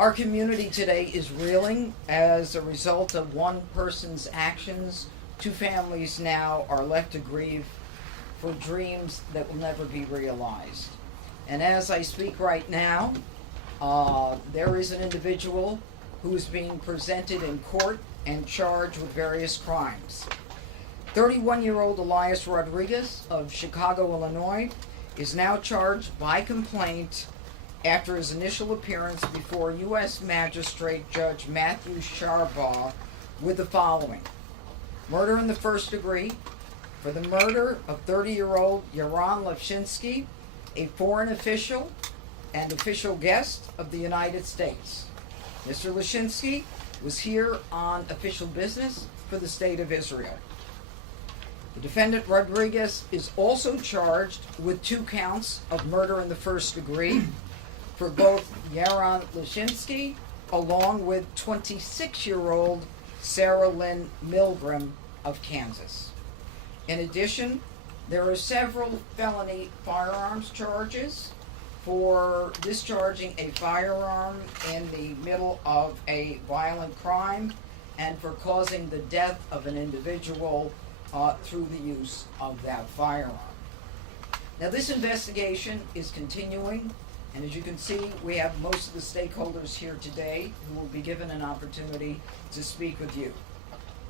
Our community today is reeling as a result of one person's actions. Two families now are left to grieve for dreams that will never be realized. And as I speak right now, there is an individual who is being presented in court and charged with various crimes. 31-year-old Elias Rodriguez of Chicago, Illinois, is now charged by complaint after his initial appearance before U.S. Magistrate Judge Matthew Sharbaugh with the following: murder in the first degree for the murder of 30-year-old Yaron Levshinsky, a foreign official and official guest of the United States. Mr. Levshinsky was here on official business for the State of Israel. The defendant Rodriguez is also charged with 2 counts of murder in the first degree for both Yaron Levshinsky along with 26-year-old Sarah Lynn Milgram of Kansas. In addition, there are several felony firearms charges for discharging a firearm in the middle of a violent crime and for causing the death of an individual through the use of that firearm. Now, this investigation is continuing, and as you can see, we have most of the stakeholders here today who will be given an opportunity to speak with you.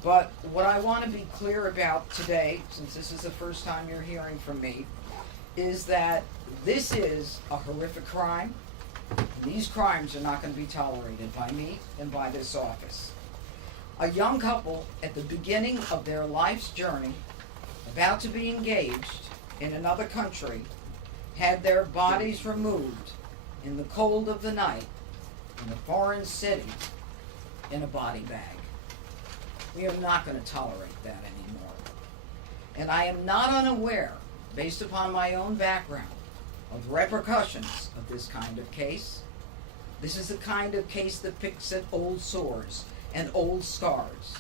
But what I want to be clear about today, since this is the first time you're hearing from me, is that this is a horrific crime. These crimes are not going to be tolerated by me and by this office. A young couple at the beginning of their life's journey, about to be engaged in another country, had their bodies removed in the cold of the night in a foreign city in a body bag. We are not going to tolerate that anymore. And I am not unaware, based upon my own background, of repercussions of this kind of case. This is the kind of case that picks at old sores and old scars,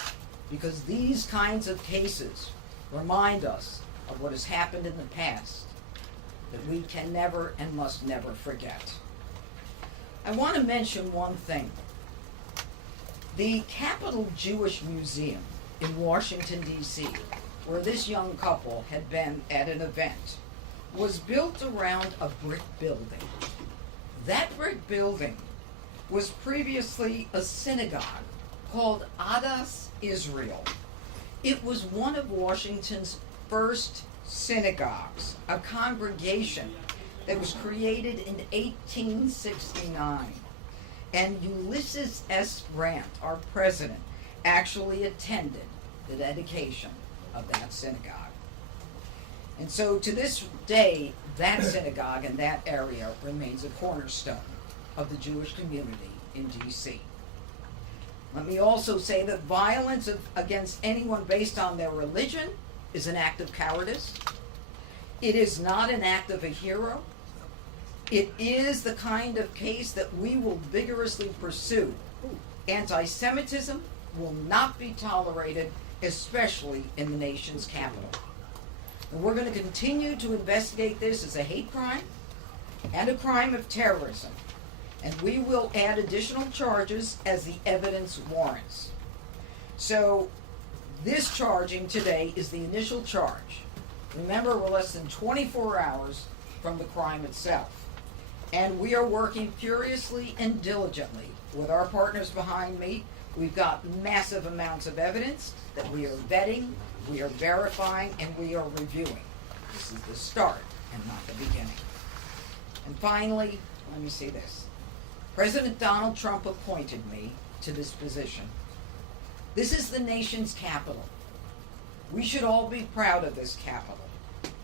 because these kinds of cases remind us of what has happened in the past that we can never and must never forget. I want to mention one thing. The Capitol Jewish Museum in Washington, D.C., where this young couple had been at an event, was built around a brick building. That brick building was previously a synagogue called Adas Israel. It was one of Washington's first synagogues, a congregation that was created in 1869. And Ulysses S. Grant, our president, actually attended the dedication of that synagogue. And so to this day, that synagogue and that area remains a cornerstone of the Jewish community in D.C. Let me also say that violence against anyone based on their religion is an act of cowardice. It is not an act of a hero. It is the kind of case that we will vigorously pursue. Anti-Semitism will not be tolerated, especially in the nation's capital. And we're going to continue to investigate this as a hate crime and a crime of terrorism. And we will add additional charges as the evidence warrants. So this charging today is the initial charge. Remember, we're less than 24 hours from the crime itself. And we are working furiously and diligently with our partners behind me. We've got massive amounts of evidence that we are vetting, we are verifying, and we are reviewing. This is the start and not the beginning. And finally, let me say this. President Donald Trump appointed me to this position. This is the nation's capital. We should all be proud of this capital.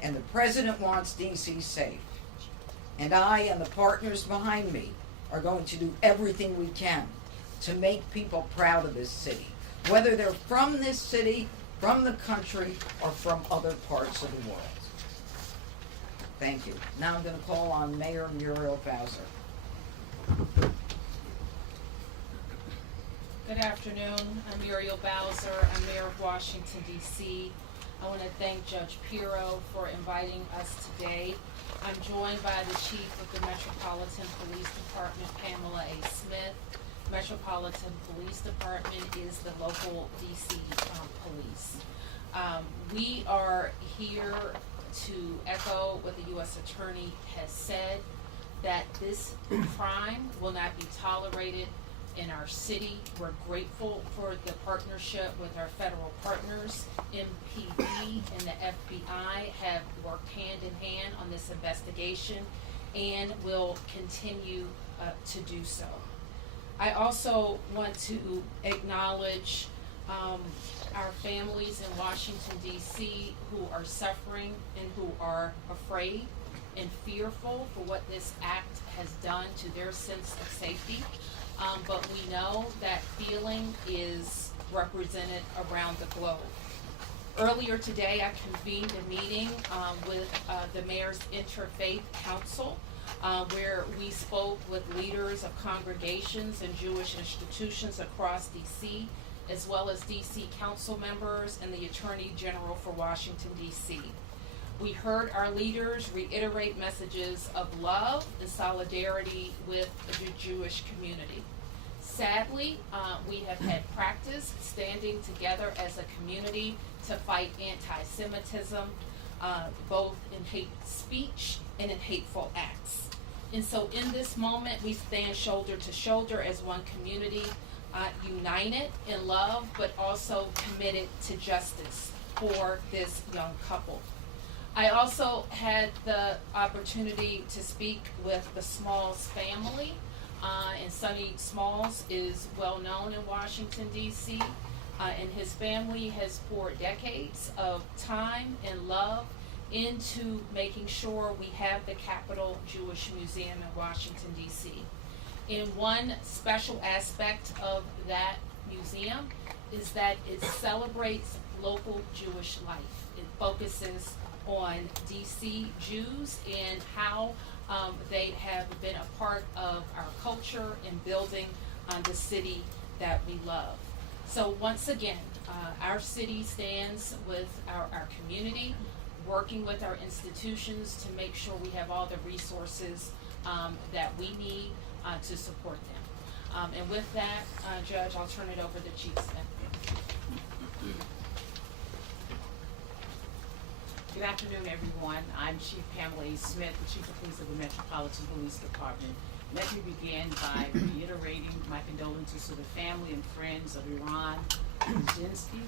And the president wants D.C. safe. And I and the partners behind me are going to do everything we can to make people proud of this city, whether they're from this city, from the country, or from other parts of the world. Thank you. Now I'm going to call on Mayor Muriel Bowser. Good afternoon. I'm Muriel Bowser. I'm Mayor of Washington, D.C. I want to thank Judge Pirro for inviting us today. I'm joined by the Chief of the Metropolitan Police Department, Pamela A. Smith, Metropolitan Police Department is the local DC police. We are here to echo what the U.S. Attorney has said, that this crime will not be tolerated in our city. We're grateful for the partnership with our federal partners. MPD and the FBI have worked hand in hand on this investigation and will continue to do so. I also want to acknowledge our families in Washington, D.C. who are suffering and who are afraid and fearful for what this act has done to their sense of safety. But we know that feeling is represented around the globe. Earlier today, I convened a meeting with the Mayor's Interfaith Council, where we spoke with leaders of congregations and Jewish institutions across D.C., as well as D.C. council members and the Attorney General for Washington, D.C. We heard our leaders reiterate messages of love and solidarity with the Jewish community. Sadly, we have had practice standing together as a community to fight anti-Semitism, both in hate speech and in hateful acts. And so in this moment, we stand shoulder to shoulder as one community, united in love, but also committed to justice for this young couple. I also had the opportunity to speak with the Smalls family, and Sonny Smalls is well known in Washington, D.C., and his family has poured decades of time and love into making sure we have the Capitol Jewish Museum in Washington, D.C. And one special aspect of that museum is that it celebrates local Jewish life. It focuses on DC Jews and how they have been a part of our culture in building the city that we love. So once again, our city stands with our community, working with our institutions to make sure we have all the resources that we need to support them. And with that, Judge, I'll turn it over to Chief Smith. Good afternoon, everyone. I'm Chief Pamela A. Smith, the Chief of Police of the Metropolitan Police Department. Let me begin by reiterating my condolences to the family and friends of Iran Brzezinski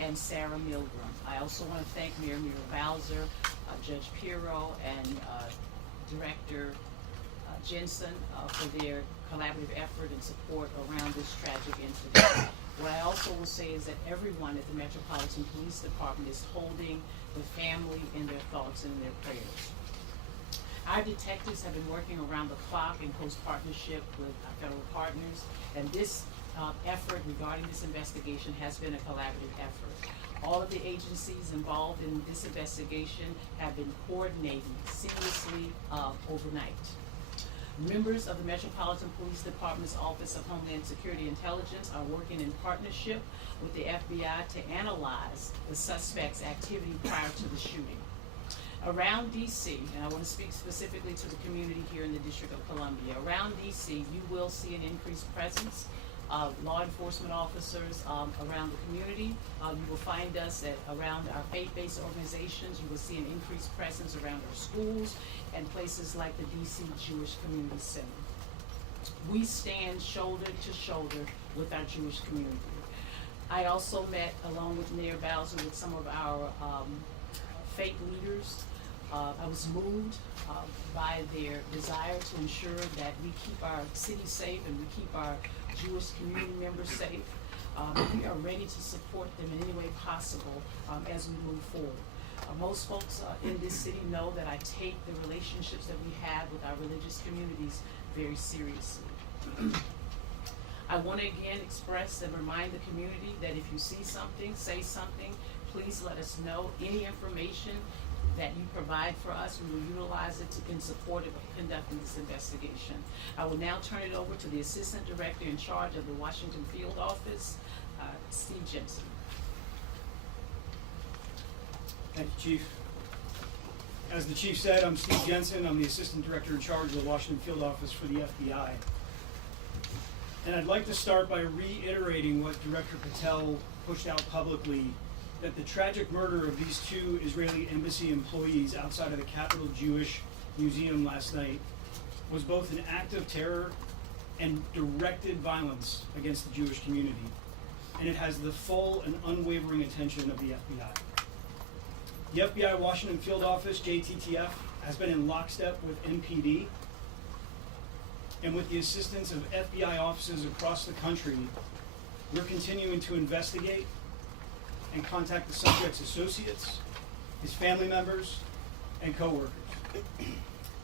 and Sarah Milgram. I also want to thank Mayor Muriel Bowser, Judge Pirro, and Director Jensen for their collaborative effort and support around this tragic incident. What I also will say is that everyone at the Metropolitan Police Department is holding the family in their thoughts and in their prayers. Our detectives have been working around the clock in close partnership with our federal partners, and this effort regarding this investigation has been a collaborative effort. All of the agencies involved in this investigation have been coordinating seamlessly overnight. Members of the Metropolitan Police Department's Office of Homeland Security Intelligence are working in partnership with the FBI to analyze the suspect's activity prior to the shooting. Around D.C., and I want to speak specifically to the community here in the District of Columbia, around D.C. you will see an increased presence of law enforcement officers around the community. You will find us around our faith-based organizations. You will see an increased presence around our schools and places like the D.C. Jewish Community Center. We stand shoulder to shoulder with our Jewish community. I also met, along with Mayor Bowser, with some of our faith leaders. I was moved by their desire to ensure that we keep our city safe and we keep our Jewish community members safe. We are ready to support them in any way possible as we move forward. Most folks in this city know that I take the relationships that we have with our religious communities very seriously. I want to again express and remind the community that if you see something, say something, please let us know. Any information that you provide for us, we will utilize it in support of conducting this investigation. I will now turn it over to the Assistant Director in charge of the Washington Field Office, Steve Jensen. Thank you, Chief. As the Chief said, I'm Steve Jensen. I'm the Assistant Director in charge of the Washington Field Office for the FBI. And I'd like to start by reiterating what Director Patel pushed out publicly, that the tragic murder of these two Israeli embassy employees outside of the Capital Jewish Museum last night was both an act of terror and directed violence against the Jewish community. And it has the full and unwavering attention of the FBI. The FBI Washington Field Office, JTTF, has been in lockstep with MPD, and with the assistance of FBI offices across the country, we're continuing to investigate and contact the subject's associates, his family members, and coworkers.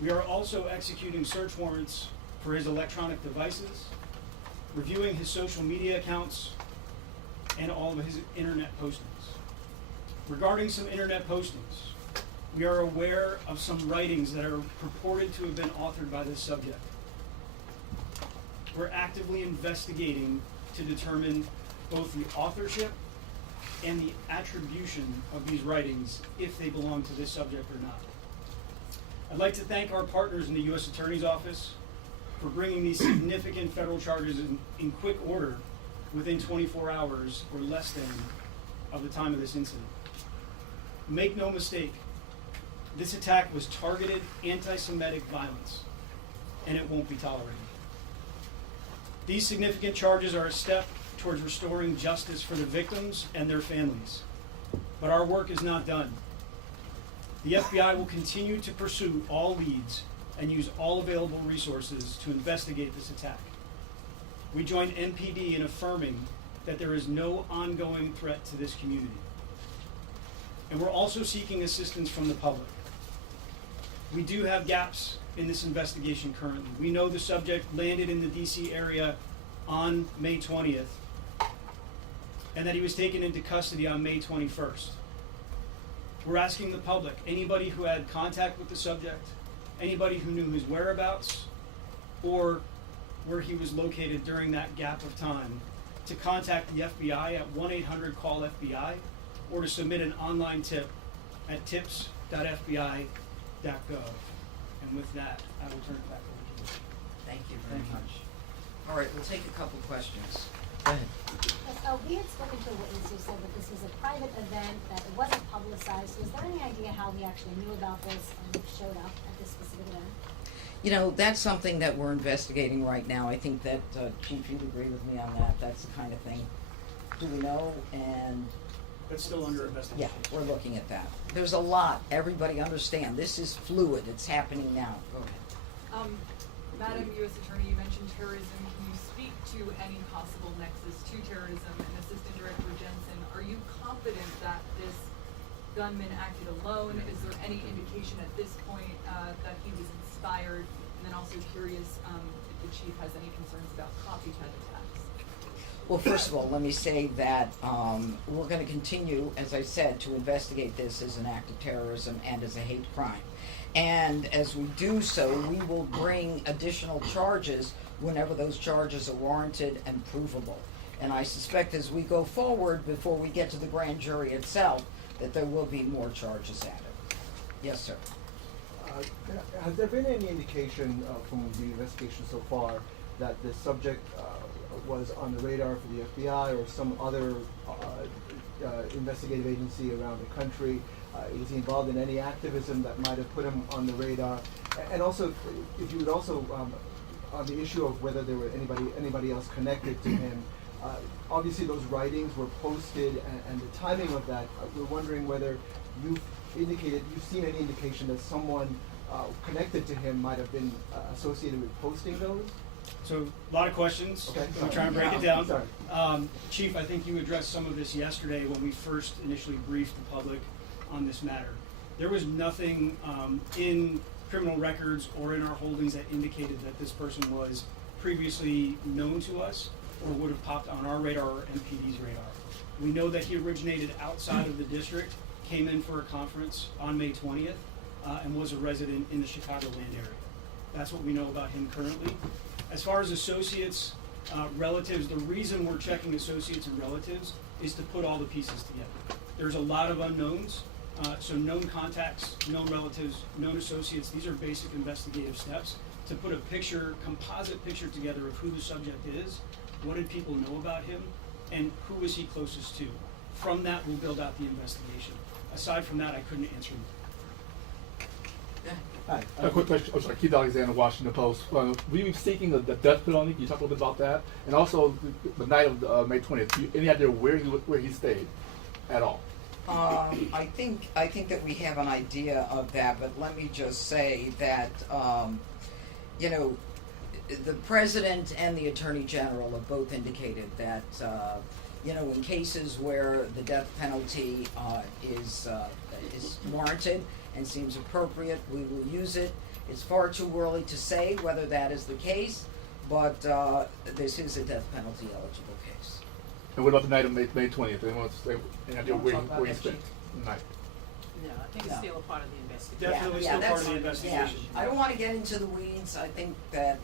We are also executing search warrants for his electronic devices, reviewing his social media accounts, and all of his internet postings. Regarding some internet postings, we are aware of some writings that are purported to have been authored by this subject. We're actively investigating to determine both the authorship and the attribution of these writings, if they belong to this subject or not. I'd like to thank our partners in the U.S. Attorney's Office for bringing these significant federal charges in quick order within 24 hours or less than of the time of this incident. Make no mistake, this attack was targeted anti-Semitic violence, and it won't be tolerated. These significant charges are a step towards restoring justice for the victims and their families. But our work is not done. The FBI will continue to pursue all leads and use all available resources to investigate this attack. We join MPD in affirming that there is no ongoing threat to this community. And we're also seeking assistance from the public. We do have gaps in this investigation currently. We know the subject landed in the DC area on May 20th, and that he was taken into custody on May 21st. We're asking the public, anybody who had contact with the subject, anybody who knew his whereabouts, or where he was located during that gap of time, to contact the FBI at 1-800-CALL-FBI, or to submit an online tip at tips.fbi.gov. And with that, I will turn it back over to you. Thank you very Thank you. much. All right, we'll take a couple questions. Yes, we had spoken to a witness who said that this was a private event, that it wasn't publicized. So is there any idea how he actually knew about this and showed up at this specific event? You know, that's something that we're investigating right now. I think that, Chief, you'd agree with me on that. That's the kind of thing. Do we know? And That's still under yeah, investigation. we're looking at that. There's a lot. Everybody understand. This is fluid. It's happening now. Go ahead. Madam U.S. Attorney, you mentioned terrorism. Can you speak to any possible nexus to terrorism? And Assistant Director Jensen, are you confident that this gunman acted alone? Is there any indication at this point that he was inspired? And then also curious if the chief has any concerns about copycat attacks. Well, first of all, let me say that we're going to continue, as I said, to investigate this as an act of terrorism and as a hate crime. And as we do so, we will bring additional charges whenever those charges are warranted and provable. And I suspect as we go forward, before we get to the grand jury itself, that there will be more charges added. Yes, sir. Has there been any indication from the investigation so far that the subject was on the radar for the FBI or some other investigative agency around the country? Is he involved in any activism that might have put him on the radar? And also, if you would also, on the issue of whether there were anybody else connected to him, obviously those writings were posted, and the timing of that, we're wondering whether you've seen any indication that someone connected to him might have been associated with posting those? So, a lot of questions. Okay, I'm sorry. trying to break it down. Sorry. Chief, I think you addressed some of this yesterday when we first initially briefed the public on this matter. There was nothing in criminal records or in our holdings that indicated that this person was previously known to us or would have popped on our radar or MPD's radar. We know that he originated outside of the district, came in for a conference on May 20th, and was a resident in the Chicagoland area. That's what we know about him currently. As far as associates, relatives, the reason we're checking associates and relatives is to put all the pieces together. There's a lot of unknowns, so known contacts, known relatives, known associates, these are basic investigative steps to put a composite picture together of who the subject is, what did people know about him, and who was he closest to. From that, we'll build out the investigation. Aside from that, I couldn't answer you. Hi. A quick question. I'm sorry, Keith Alexander, Washington Post. We were seeking the death penalty. Can you talk a little bit about that? And also, the night of May 20th, any idea where he stayed at all? I think that we have an idea of that, but let me just say that you know, the president and the attorney general have both indicated that you know, in cases where the death penalty is warranted and seems appropriate, we will use it. It's far too early to say whether that is the case, but this is a death penalty eligible case. And what about the night of May 20th? Anyone say any idea Wanna where talk about he that, spent Chief? the night? No, I think No. it's still a part of the investigation. Definitely Yeah, still part of the that's- investigation. Yeah, I don't want to get into the weeds. I think that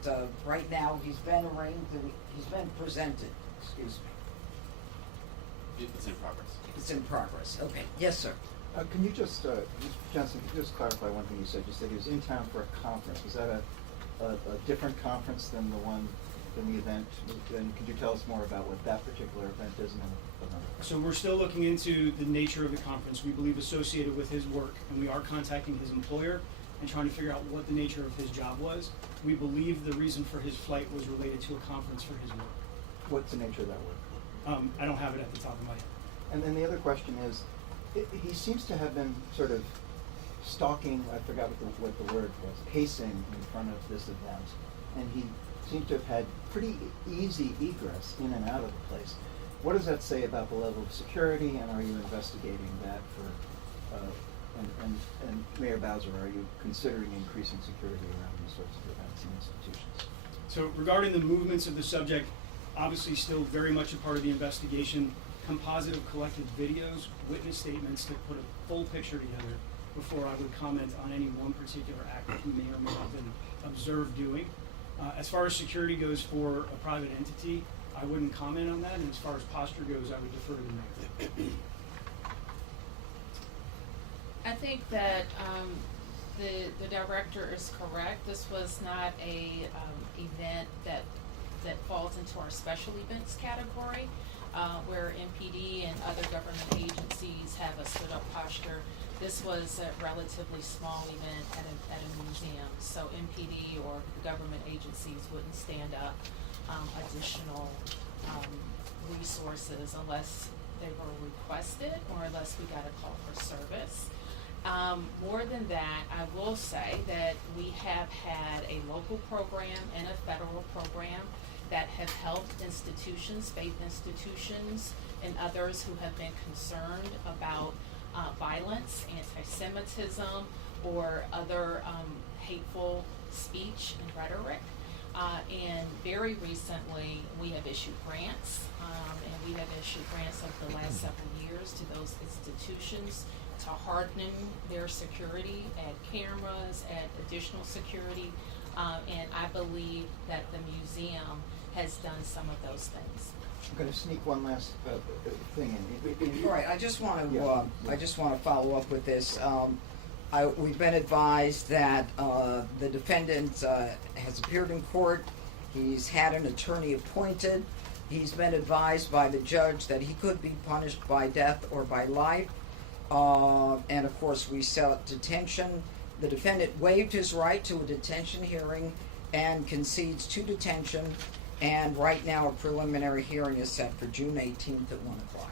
right now he's been arraigned, he's been presented. Excuse me. It's in progress. It's in progress. Okay. Yes, sir. Can you just, Johnson, can you just clarify one thing you said? You said he was in town for a conference. Was that a different conference than the event? And could you tell us more about what that particular event is and then another? So we're still looking into the nature of the conference, we believe associated with his work, and we are contacting his employer and trying to figure out what the nature of his job was. We believe the reason for his flight was related to a conference for his work. What's the nature of that work? I don't have it at the top of my head. And then the other question is, he seems to have been sort of stalking, I forgot what the word was, pacing in front of this event. And he seems to have had pretty easy egress in and out of the place. What does that say about the level of security, and are you investigating that for, and Mayor Bowser, are you considering increasing security around these sorts of events and institutions? So regarding the movements of the subject, obviously still very much a part of the investigation. Composite of collected videos, witness statements to put a full picture together before I would comment on any one particular act that he may or may not have been observed doing. As far as security goes for a private entity, I wouldn't comment on that, and as far as posture goes, I would defer to the mayor. I think that the director is correct. This was not a event that falls into our special events category, where MPD and other government agencies have a stood up posture. This was a relatively small event at a museum, so MPD or the government agencies wouldn't stand up additional resources unless they were requested or unless we got a call for service. More than that, I will say that we have had a local program and a federal program that have helped institutions, faith institutions, and others who have been concerned about violence, anti-Semitism, or other hateful speech and rhetoric. And very recently, we have issued grants, and we have issued grants over the last several years to those institutions to harden their security, add cameras, add additional security, and I believe that the museum has done some of those things. I'm going to sneak one last thing in. All right. I just want to Yeah. I just want to follow up with this. We've been advised that the defendant has appeared in court. He's had an attorney appointed. He's been advised by the judge that he could be punished by death or by life. And of course, we sought detention. The defendant waived his right to a detention hearing and concedes to detention. And right now, a preliminary hearing is set for June 18th at 1 o'clock.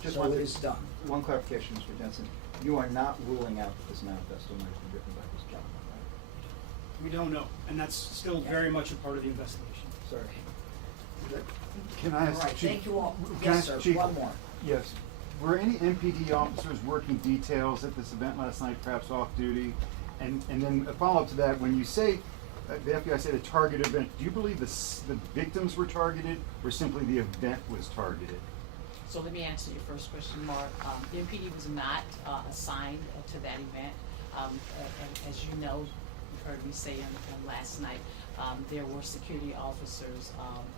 Just So one it thing. is done. One clarification, Mr. Jensen. You are not ruling out that this manifesto might have been written by this gentleman, right? We don't know, and that's still very much a part of the investigation. Sorry. Can I All ask right. Chief? Thank you all. Can I Yes, ask sir. Chief? One more. Yes. Were any MPD officers working details at this event last night, perhaps off duty? And then a follow-up to that, when you say, the FBI said a targeted event, do you believe the victims were targeted or simply the event was targeted? So let me answer your first question, Mark. The MPD was not assigned to that event. And as you know, you heard me say on last night, there were security officers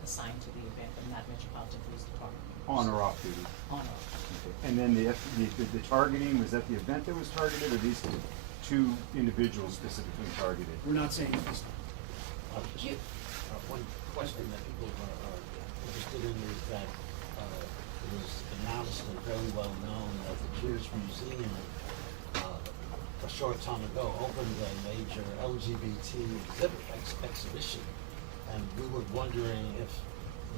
assigned to the event, but not Metropolitan Police Department. On or off duty? On or off. Okay. And then the targeting, was that the event that was targeted or these two individuals specifically targeted? We're not saying this. One question that people are interested in is that it was announced and very well known that the Jewish Museum a short time ago opened a major LGBT exhibition, and we were wondering if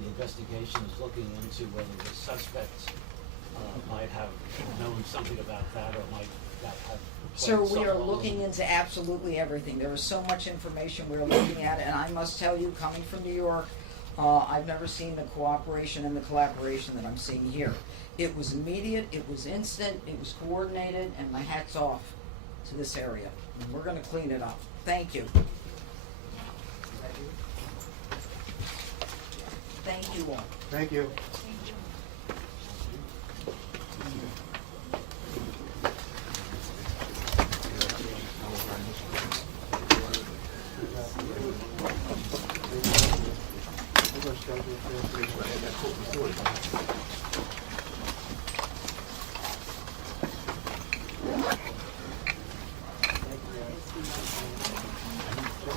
the investigation is looking into whether the suspects might have known something about that, or might that have Sir, played we some are role looking in- into absolutely everything. There is so much information we're looking at, and I must tell you, coming from New York, I've never seen the cooperation and the collaboration that I'm seeing here. It was immediate, it was instant, it was coordinated, and my hat's off to this area. And we're gonna clean it up. Thank you. Thank you all. Thank you.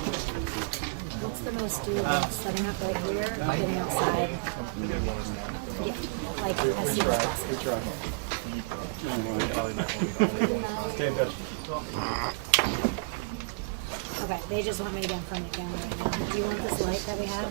What's the most doable, setting up right here, getting outside? Yeah, like as soon as possible. Okay, they just want me to get in front of the camera right now. Do you want this light that we have?